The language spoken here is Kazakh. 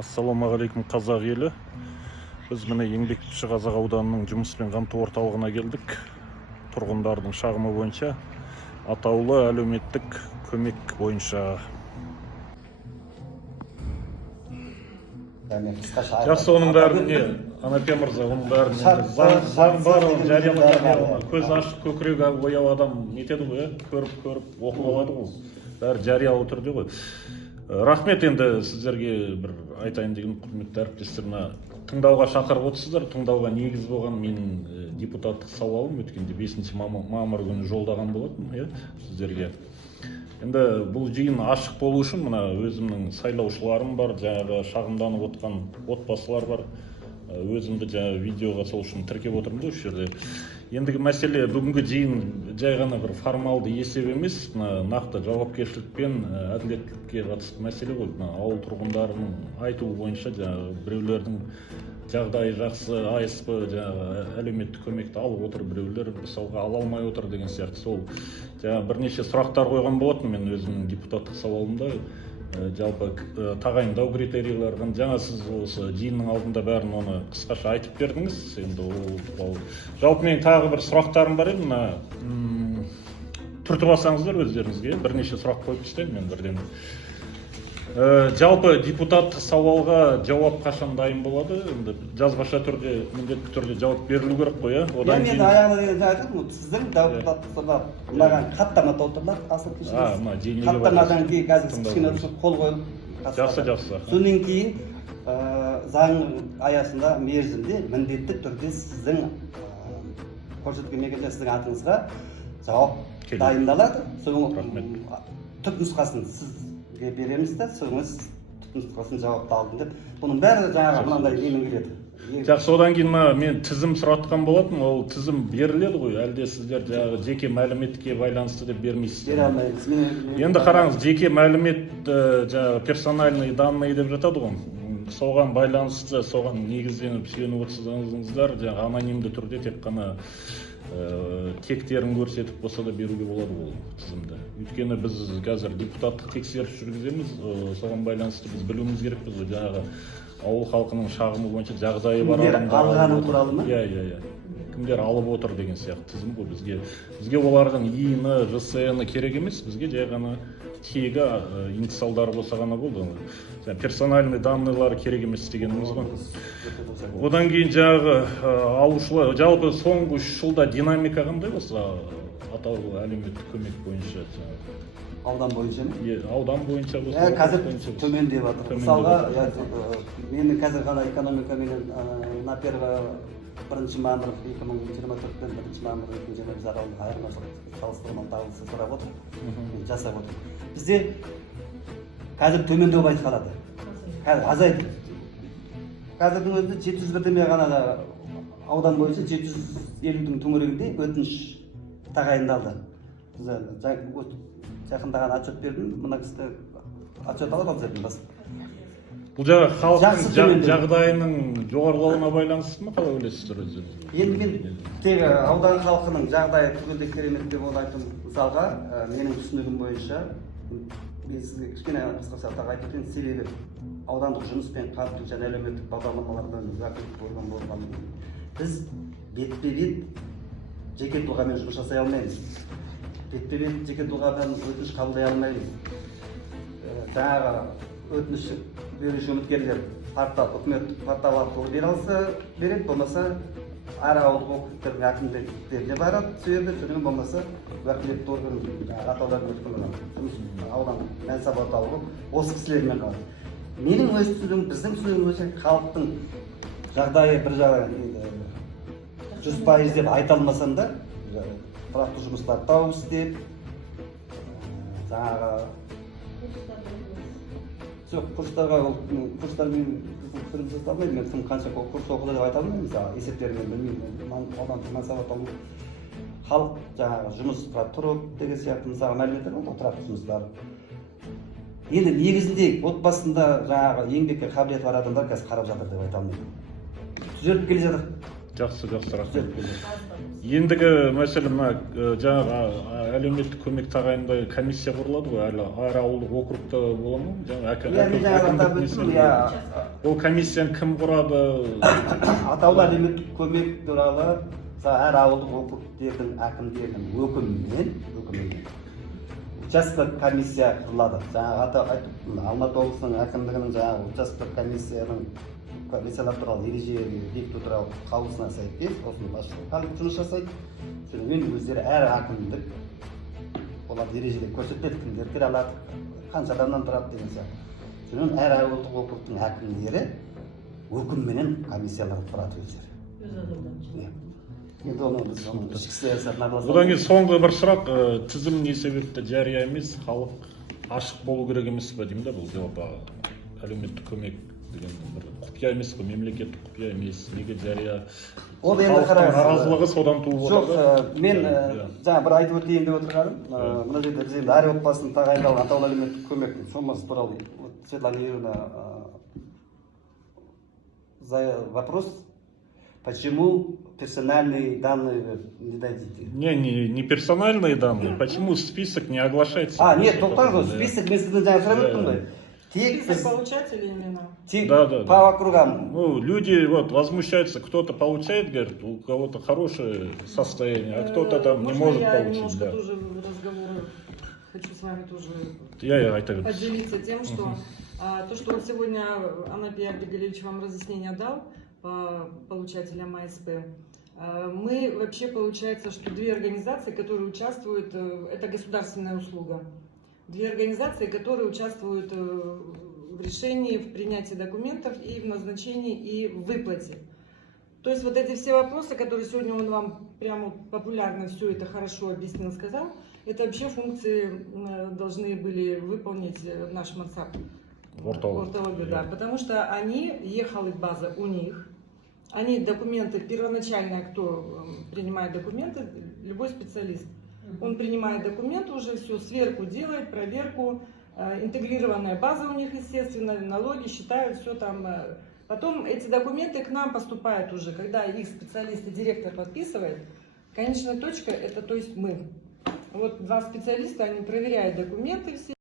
Ассалаумағалейкум қазақ елі. Біз міне еңбекші Қазақ ауданының жұмыспен қамту орталығына келдік. Тұрғындардың шағымы бойынша атаулы әлеуметтік көмек бойынша. Жақсы, оның бәріне Анапия мырза, оның бәріне заң бар, жарияланған. Көз ашық көкірегі ояу адам нетеді ғой, көріп оқып алады ғой. Бәрі жариялы түрде ғой. Рахмет, енді сіздерге бір айтайын деген құрметті әріптестер, тыңдауға шақырып отырсыздар. Тыңдауға негіз болған менің депутаттық сауалым өткенде 5 мамыр күні жолдаған болатын сіздерге. Енді бұл жиын ашық болу үшін мына өзімнің сайлаушыларым бар, жаңағы шағымданып отқан отбасылар бар. Өзімді жаңағы видеоға сол үшін тіркеп отырмын осы жерде. Ендігі мәселе бүгінгі жиын жай ғана бір формалды есеп емес, нақты жауапкершілік пен әділеттілікке қатысты мәселе ғой. Ауыл тұрғындарының айтуы бойынша жаңағы біреулердің жағдайы жақсы, АСП жаңағы әлеуметтік көмекті алып отыр, біреулер мысалға ала алмай отыр деген сияқты. Сол жаңағы бірнеше сұрақтар қойған болатын мен өзімнің депутаттық сауалымда. Жалпы тағайындау критерийлерін жаңа сіз осы жиынның алдында бәрін оны қысқаша айтып бердіңіз. Енді ол жалпы мен тағы бір сұрақтарым бар еді, түртіп алсаңыздар өздеріңізге бірнеше сұрақ қойып тастаймын мен бірден. Жалпы депутаттық сауалға жауап қашан дайын болады? Енді жазбаша түрде, міндетті түрде жауап берілу керек қой, одан кейін. Мен аяғына деген айтып, сіздің депутаттыққа мынаған хаттама толтырылады, асыл кешіріңіз. Хаттамадан кейін қазір кішкене қол қойылып. Жақсы. Содан кейін заң аясында мерзімде міндетті түрде сіздің көрсеткен мекенжай сіздің атыңызға жауап дайындалады. Соның түпнұсқасын сізге береміз де, соңыз түпнұсқасын жауапты алдым деп. Бұның бәрі жаңағы мынандай немен келеді. Жақсы, одан кейін мен тізім сұратқан болатын, ол тізім беріледі ғой, әлде сіздер жеке мәліметке байланысты деп бермейсіздер? Бере алмаймыз. Енді қараңыз, жеке мәлімет, персональные данные деп жатады ғой. Соған байланысты, соған негізденіп сүйеніп отырсаңыздар, анонимді түрде тек қана тектерін көрсетіп болса да беруге болады ол тізімді. Өйткені біз қазір депутаттық тексеріс жүргіземіз, соған байланысты біз білуіміз керекпіз, жаңағы ауыл халқының шағымы бойынша жағдайы бар адамдар алғаны туралы ма? Иә. Кімдер алып отыр деген сияқты тізім ғой бізге. Бізге олардың ИН, ЖСН керек емес, бізге жай ғана тегі инициалдары болса ғана болды. Персональный данныйлары керек емес дегеніміз ғой. Одан кейін жаңағы алушылар, жалпы соңғы 3 жылда динамика қандай болса атаулы әлеуметтік көмек бойынша? Аудан бойынша ма? Аудан бойынша болса. Қазір төмендеп жатыр. Мысалға, менің қазір ғана экономикамен на 1 мамыр 2024-тен 1 мамыр 2020 аралығында айырмашылық салыстырмалы табысы сұрап отыр, жасап отыр. Бізде қазір төмендеу байқалады. Қазір азайды. Қазірдің өзінде 701-деме ғана аудан бойынша 750-дің төңірегінде өтініш тағайындалды. Жақында ғана отчет бердім, мына кісі отчет алып алып бас. Бұл халықтың жағдайының жоғарылауына байланысты ма, қалай ойлайсыздар өздеріңіз? Енді мен тек аудан халқының жағдайы түгелдей керемет деп ойлайтын. Мысалға, менің түсінігім бойынша, мен сізге кішкене қысқаша айтып өтейін, себебі аудандық жұмыспен қамту және әлеуметтік бағдарламалардан уәкілдік болған біз бетпе-бет жеке тұлғамен жұмыс жасай алмаймыз. Бетпе-бет жеке тұлғадан өтініш қабылдай алмаймыз. Жаңағы өтініш беруші үміткерлер үкімет порталы арқылы бере алса береді, болмаса әр ауылдық округтердің әкімдіктеріне барады, сөйлем болмаса уәкілетті орган атаулы әлеуметтік аудан мәнсап орталығы осы кісілермен қалады. Менің өз түсінігім, біздің түсінігім бойынша халықтың жағдайы бір жағынан 100% деп айта алмасам да, тұрақты жұмыстар тауып істеп, жаңағы курстарға курстармен түрін жасалмайды. Мен кім қанша курс оқыды деп айта алмаймын. Есептермен білмеймін. Аудан мәнсап орталығы халық жаңағы жұмысқа тұрып деген сияқты мысалы мәліметтер бар, тұрақты жұмыстар. Енді негізінде отбасында жаңағы еңбекке қабілеті бар адамдар қазір қарап жатыр деп айта алмаймын. Түзеліп келе жатыр. жақсы рахмет. Ендігі мәселе мына жаңағы әлеуметтік көмек тағайындау комиссия құрылады ғой, әлі әр ауылдық округта бола ма? Ол комиссияны кім құрады? Атаулы әлеуметтік көмек туралы әр ауылдық округтердің әкімдерінің өкімімен учаскелік комиссия құрылады. Жаңағы Алматы облысының әкімдігінің жаңағы учаскелік комиссиялар туралы ереже бекіту туралы қаулысына сәйкес осының басшылығы жұмыс жасайды. Сонымен өздері әр әкімдік оларды ережеде көрсетеді, кімдер кіре алады, қанша адамнан тұрады деген сияқты. Сонымен әр ауылдық округтың әкімдері өкімменен комиссиялар құрады өздері. Енді оны біз ішкі саясатын араласамыз. Одан кейін соңғы бір сұрақ, тізім не себепті жария емес, халық ашық болу керек емес пе деймін да, бұл жалпы әлеуметтік көмек деген бір құпия емес пе, мемлекеттік құпия емес, неге жария? Ол енді қараңыз, наразылығы содан туып отыр. Жоқ, мен жаңа бір айтып өтейін деп отырғаным, мына жерде біз енді әр отбасының тағайындалған атаулы әлеуметтік көмектің сомасы туралы Светлана Юрьевна вопрос. Почему персональные данные не дадите? Не персональные данные. Почему список не оглашается? Нет, тоқтаңыз, список мен сізден жаңа сұрап өттім ғой. Список получателей именно. Да. По округам. Ну, люди вот возмущаются, кто-то получает, говорит, у кого-то хорошее состояние, а кто-то там не может я получить. Немножко тоже разговор хочу с вами тоже поделиться тем, что то, что вот сегодня Анапий Абдигалевич вам разъяснение дал по получателям АСП, мы вообще, получается, что две организации, которые участвуют, это государственная услуга, две организации, которые участвуют в решении, в принятии документов и в назначении и в выплате. То есть вот эти все вопросы, которые сегодня он вам прямо популярно все это хорошо объяснил, сказал, это вообще функции должны были выполнить наш МОНСАП. Да, потому что они, ехала база у них, они документы, первоначально кто принимает документы, любой специалист, он принимает документы, уже все сверху делает, проверку, интегрированная база у них, естественно, налоги считают, все там. Потом эти документы к нам поступают уже, когда их специалист и директор подписывает, конечная точка, это то есть мы. Вот два специалиста, они проверяют документы все.